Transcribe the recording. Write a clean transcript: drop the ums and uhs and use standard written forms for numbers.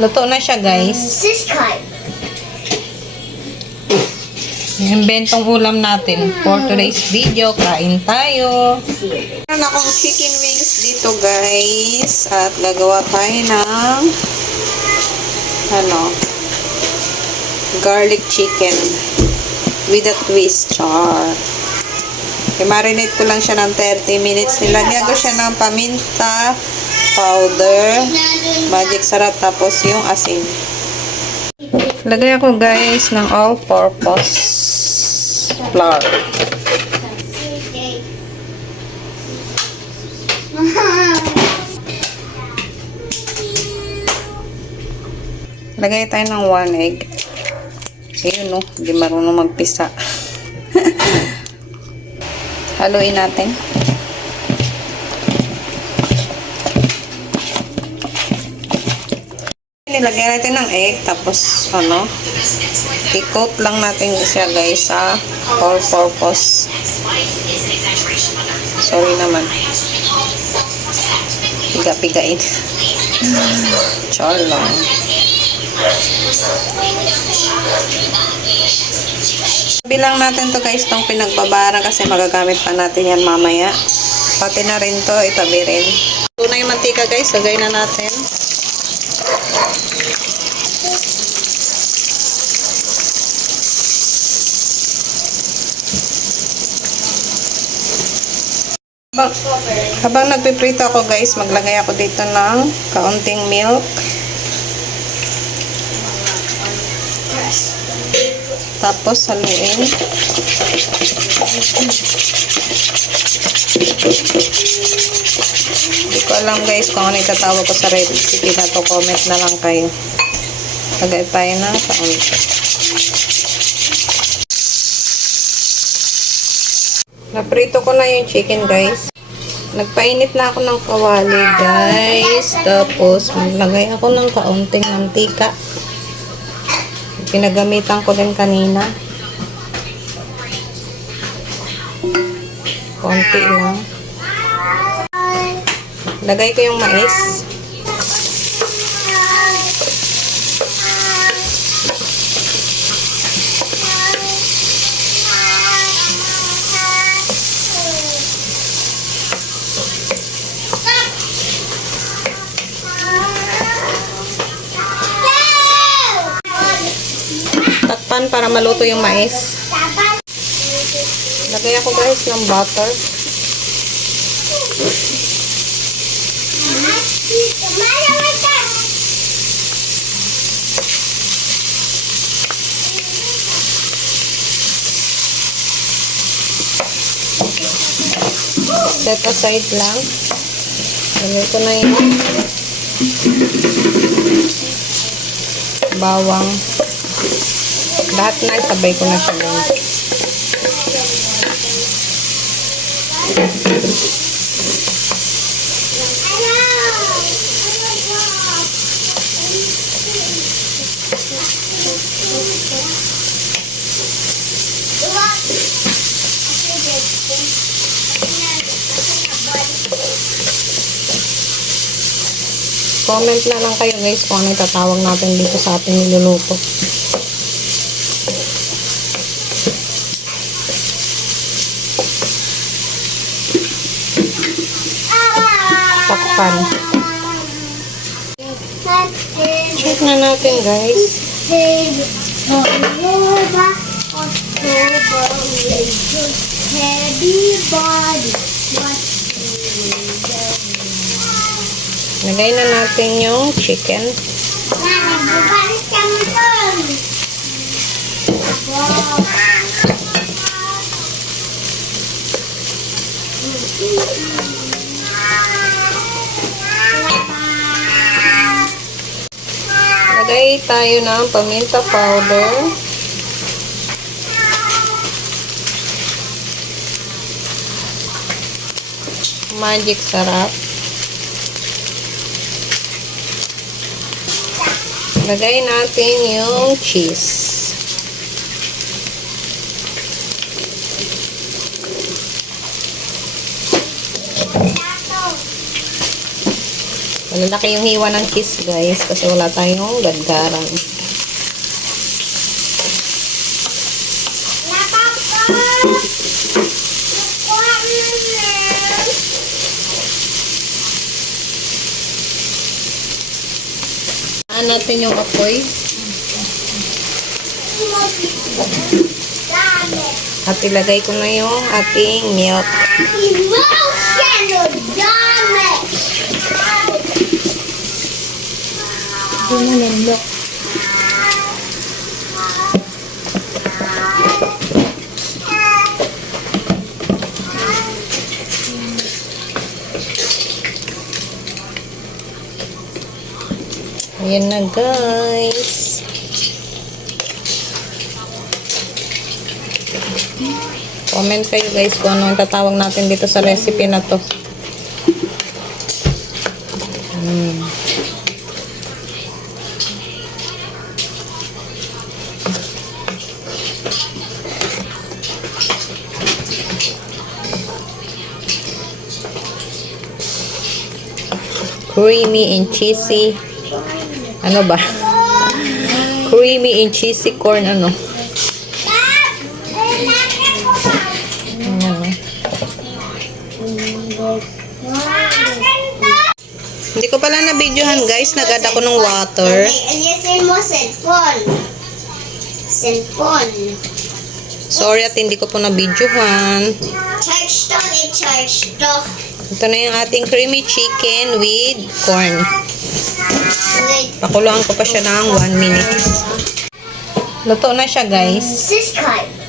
Luto na siya, guys. Yung bentong ulam natin. For today's video, kain tayo. Meron akong chicken wings dito, guys. At gagawa tayo ng garlic chicken with a twist, char. I-marinate ko lang siya ng 30 minutes. Nilagyan ko siya ng paminta powder, magic sarap, tapos yung asin. Lagay ako, guys, ng all-purpose flour. Lagay tayo ng 1 egg. Ayun, no, hindi marunong magpisa. Haluin natin. Nilagyan natin ng egg, tapos i-coat lang natin siya, guys, sa all-purpose. Sorry naman. Piga-pigain. Char lang. Bilang natin to, guys, tong pinagbabaran kasi magagamit pa natin yan mamaya. Pati na rin to, itabi rin. Ito na yung mantika, guys. Lagay na natin. Habang nagpiprito ako, guys, maglagay ako dito ng kaunting milk. Tapos haluin. Hindi ko alam, guys, kung ano itatawag ko sa recipe na to. Comment na lang kayo. Lagay tayo na kaunti. Naprito ko na yung chicken, guys. Nagpainit na ako ng kawali, guys. Tapos maglagay ako ng kaunting mantika. Pinagamitan ko din kanina. Konti lang. Lagay ko yung mais. Takpan para maluto yung mais. Lagay ako, guys, ng butter. Set aside lang. Lagay ko na yung bawang. Lahat na, sabay ko na siya lang. Comment na lang kayo, guys, kung ano itatawag natin dito sa ating niluluto. Takpan. Check na natin, guys. Lagay na natin yung chicken. Lagay tayo ng paminta powder. Magic sarap. Lagay natin yung cheese. Malalaki yung hiwa ng cheese, guys, kasi wala tayong gadgaran. Natin yung apoy. At ilagay ko na yung ating milk. Ayan na, guys. Comment kayo, guys, kung ano yung tatawag natin dito sa recipe na to. Creamy and cheesy. Ano ba? Creamy and cheesy corn, ano? Ayan. Hindi ko pala na-videohan, guys. Nag-add ako ng water. Alisin mo, cellphone. Cellphone. Sorry at hindi ko po na-videohan. Charge to, i-charge to. Ito na yung ating creamy chicken with corn. Wait. Pakuluan ko pa siya ng 1 minute. Luto na siya, guys. Subscribe.